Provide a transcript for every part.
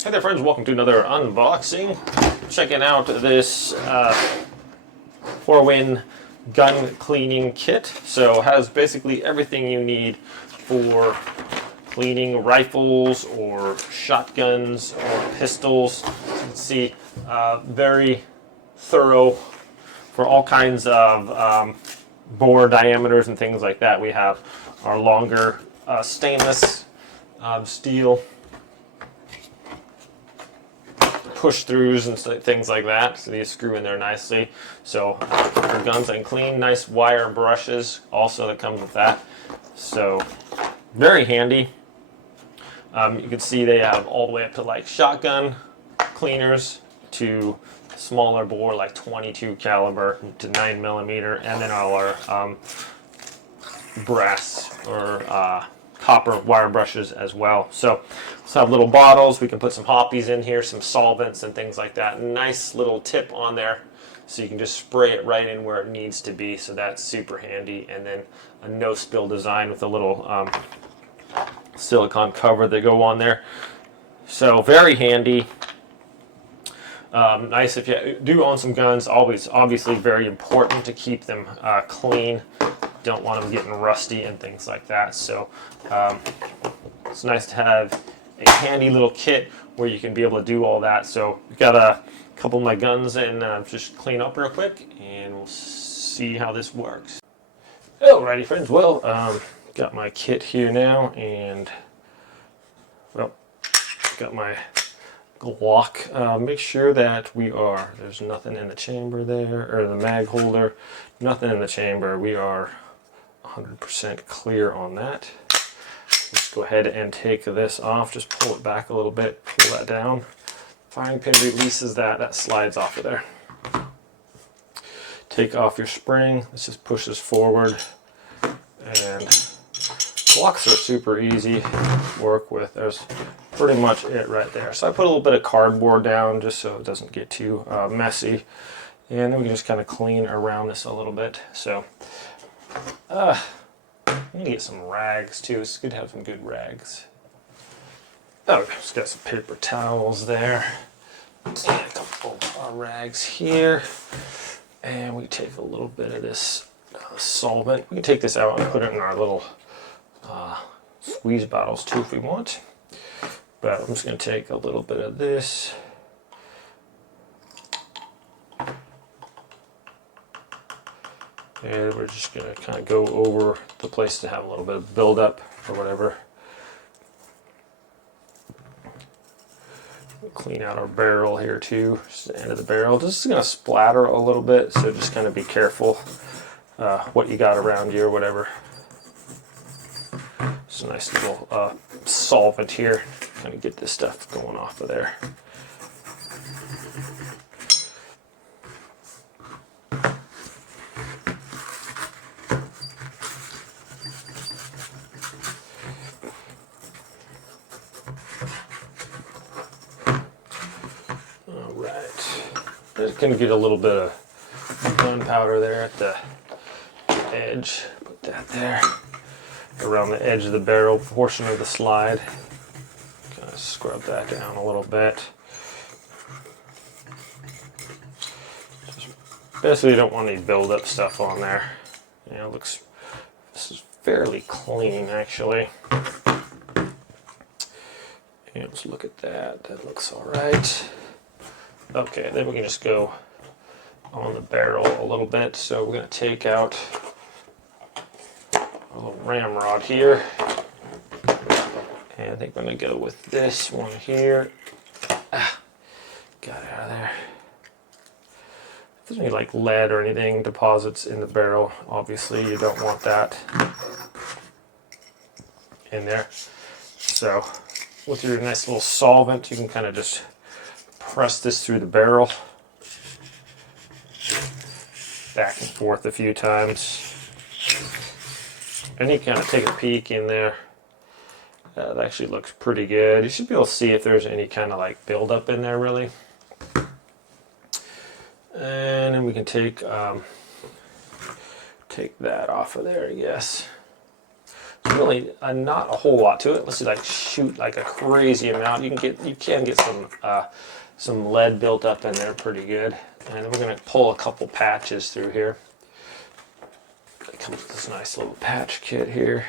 Hey there friends, welcome to another unboxing. Checking out this 4-win gun cleaning kit. So it has basically everything you need for cleaning rifles or shotguns or pistols. You can see very thorough for all kinds of bore diameters and things like that. We have our longer stainless steel push throughs and things like that, so these screw in there nicely. So for guns and clean, nice wire brushes also that comes with that, so very handy. You can see they have all the way up to like shotgun cleaners to smaller bore like 22 caliber to 9mm, and then all our brass or copper wire brushes as well. So let's have little bottles. We can put some hoppies in here, some solvents and things like that. Nice little tip on there, so you can just spray it right in where it needs to be. So that's super handy. And then a no spill design with a little silicone cover that go on there. So very handy. Nice if you do own some guns. Always, obviously, very important to keep them clean. Don't want them getting rusty and things like that. So it's nice to have a handy little kit where you can be able to do all that. So I've got a couple of my guns and just clean up real quick, and we'll see how this works. Alrighty, friends. Well, got my kit here now, and well, got my Glock. Make sure that there's nothing in the chamber there, or the mag holder, nothing in the chamber. We are 100% clear on that. Let's go ahead and take this off. Just pull it back a little bit, pull that down. Firing pin releases that slides off of there. Take off your spring. This just pushes forward, and Glocks are super easy to work with. There's pretty much it right there. So I put a little bit of cardboard down just so it doesn't get too messy, and then we can just kind of clean around this a little bit. So I'm gonna get some rags too. It's good to have some good rags. Oh, just got some paper towels there, and a couple rags here, and we take a little bit of this solvent. We can take this out and put it in our little squeeze bottles too if we want, but I'm just going to take a little bit of this, and we're just going to kind of go over the place to have a little bit of buildup or whatever. We'll clean out our barrel here too, just the end of the barrel. This is going to splatter a little bit, so just kind of be careful what you got around you or whatever. It's a nice little solvent here, kind of get this stuff going off of there. All right, just gonna get a little bit of gunpowder there at the edge. Put that there. Around the edge of the barrel portion of the slide. Kind of scrub that down a little bit. Basically, you don't want any build-up stuff on there. You know, this is fairly clean actually. And let's look at that. That looks all right. Okay, then we can just go on the barrel a little bit. So we're going to take out a little ramrod here, and I think I'm going to go with this one here. Got it out of there. If there's any like lead or anything deposits in the barrel, obviously you don't want that in there. So with your nice little solvent, you can kind of just press this through the barrel back and forth a few times. And you kind of take a peek in there. That actually looks pretty good. You should be able to see if there's any kind of like buildup in there really. And then we can take that off of there, I guess. It's really not a whole lot to it unless you like shoot like a crazy amount. You can get some lead built up in there pretty good. And then we're going to pull a couple patches through here. It comes with this nice little patch kit here.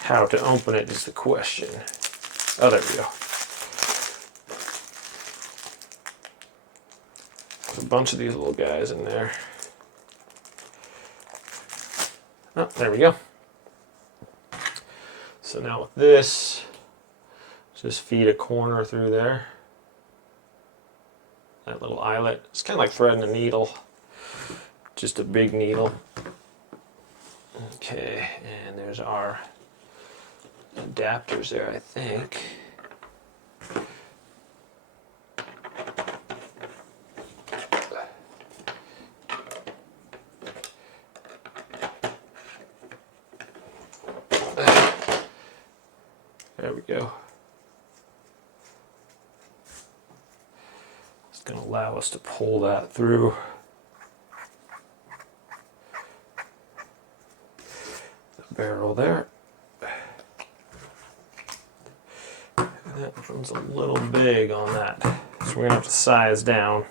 How to open it is the question. Oh, there we go. There's a bunch of these little guys in there. Oh, there we go. So now with this, just feed a corner through there. That little eyelet. It's kind of like threading a needle. Just a big needle. Okay, and there's our adapters there, I think. There we go. It's going to allow us to pull that through. The barrel there. That one's a little big on that, so we're going to have to size down.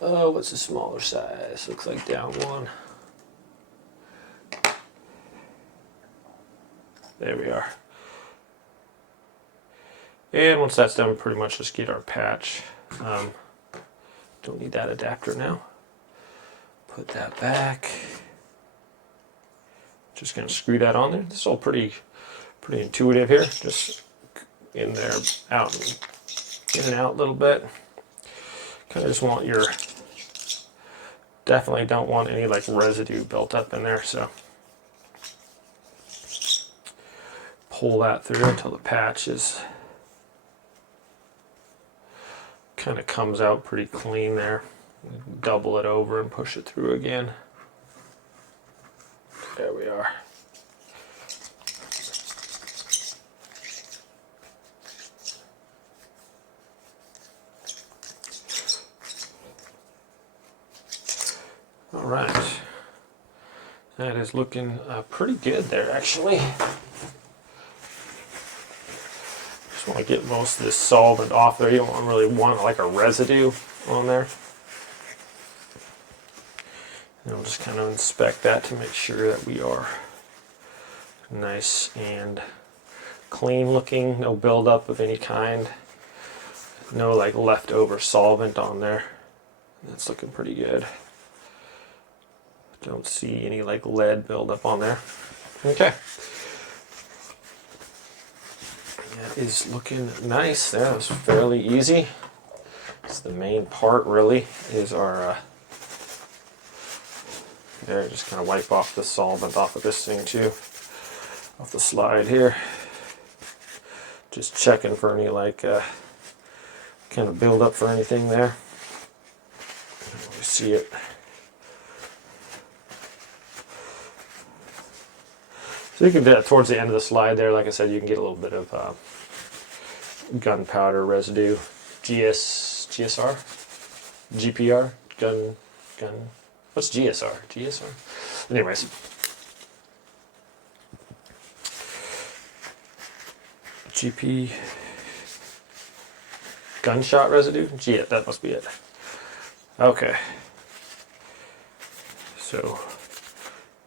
Oh, what's the smaller size? Looks like down one. There we are. And once that's done, we pretty much just get our patch. Don't need that adapter now. Put that back. Just going to screw that on there. This is all pretty intuitive here. Just in there, out, and in and out a little bit. Kind of just want your, definitely don't want any like residue built up in there, so pull that through until the patch is kind of comes out pretty clean there. Double it over and push it through again. There we are. All right, that is looking pretty good there, actually. Just want to get most of this solvent off there. You don't really want like a residue on there. And I'll just kind of inspect that to make sure that we are nice and clean looking, no buildup of any kind, no like leftover solvent on there. That's looking pretty good. Don't see any like lead buildup on there. Okay. That is looking nice. That was fairly easy. It's the main part really is our there, just kind of wipe off the solvent off of this thing too, off the slide here. Just checking for any like kind of build up for anything there. We see it. So you can do that towards the end of the slide there. Like I said, you can get a little bit of gunpowder residue. GSR? GPR? Gun. What's GSR? GSR? Anyways. GP. Gunshot residue? That must be it. Okay. So.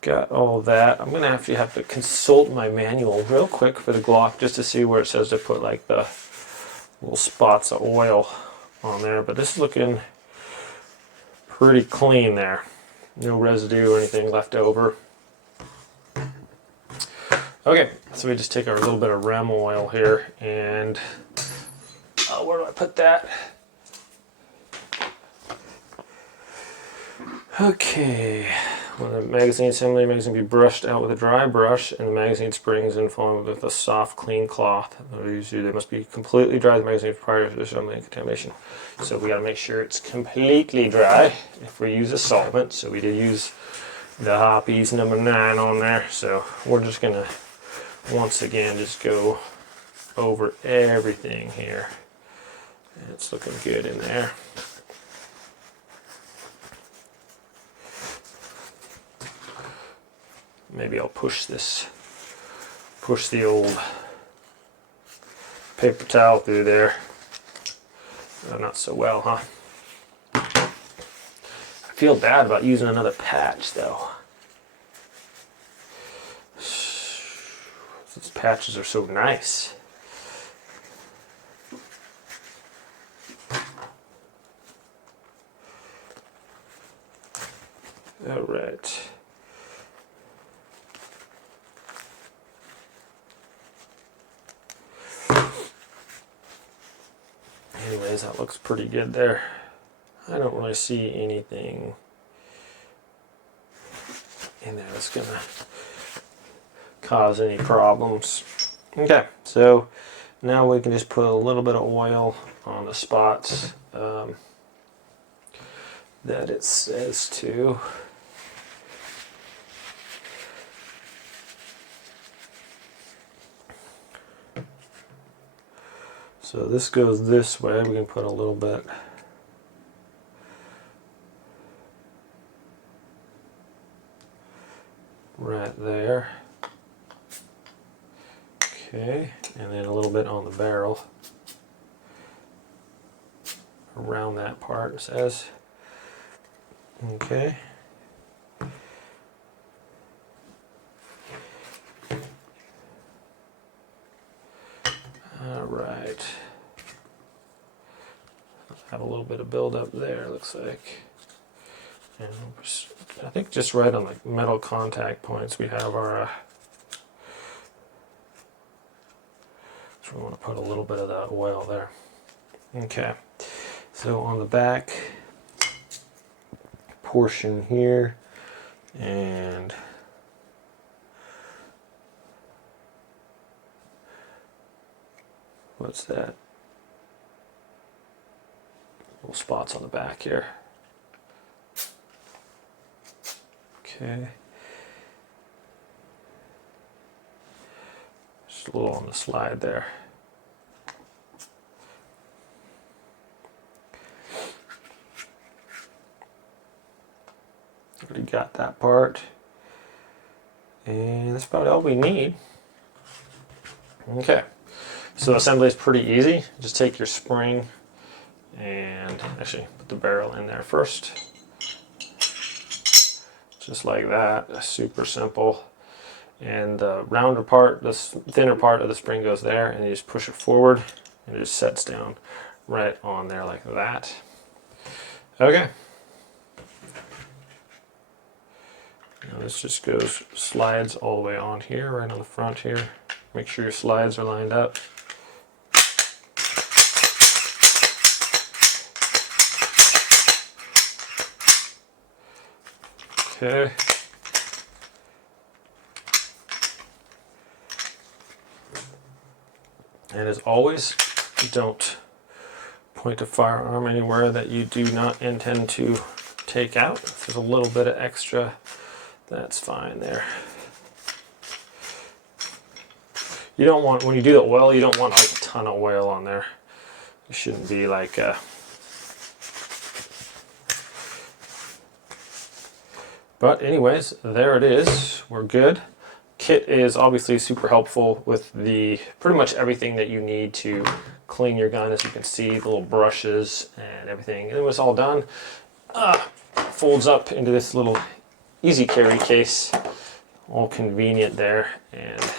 Got all that. I'm going to actually have to consult my manual real quick for the Glock just to see where it says to put like the little spots of oil on there. But this is looking pretty clean there. No residue or anything left over. Okay, so we just take our little bit of rem oil here and where do I put that? Okay. When the magazine assembly magazine be brushed out with a dry brush and the magazine springs informed with a soft, clean cloth. Usually they must be completely dry, the magazine prior to assembly and contamination. So we got to make sure it's completely dry if we use a solvent. So we did use the Hoppies number 9 on there. So we're just going to once again just go over everything here. Just make sure It's looking good in there. Maybe I'll push the old paper towel through there. Oh, not so well, huh? I feel bad about using another patch though. These patches are so nice. All right. Anyways, that looks pretty good there. I don't really see anything in there that's gonna cause any problems. Okay, so now we can just put a little bit of oil on the spots that it says to. So this goes this way, we can put a little bit right there. Okay, and then a little bit on the barrel. Around that part, it says. Okay. All right. Have a little bit of buildup there, looks like. And I think just right on the metal contact points we have our. So we want to put a little bit of that oil there. Okay. So on the back portion here, and what's that? Little spots on the back here. Okay. Just a little on the slide there. Already got that part. And that's about all we need. Okay. So assembly is pretty easy. Just take your spring and actually put the barrel in there first. Just like that. Super simple. And the rounder part, the thinner part of the spring goes there, and you just push it forward and it just sets down right on there like that. Okay. Now this just goes, slides all the way on here, right on the front here. Make sure your slides are lined up. Okay. And as always, don't point a firearm anywhere that you do not intend to take out. If there's a little bit of extra, that's fine there. You don't want, when you do the oil, you don't want like a ton of oil on there. It shouldn't be like But anyways, there it is. We're good. Kit is obviously super helpful with the pretty much everything that you need to clean your gun. As you can see, the little brushes and everything. And when it's all done, folds up into this little easy carry case. All convenient there, and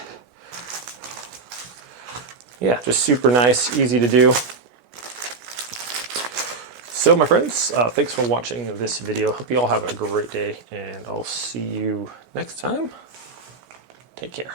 yeah, just super nice, easy to do. So my friends, thanks for watching this video. Hope you all have a great day, and I'll see you next time. Take care.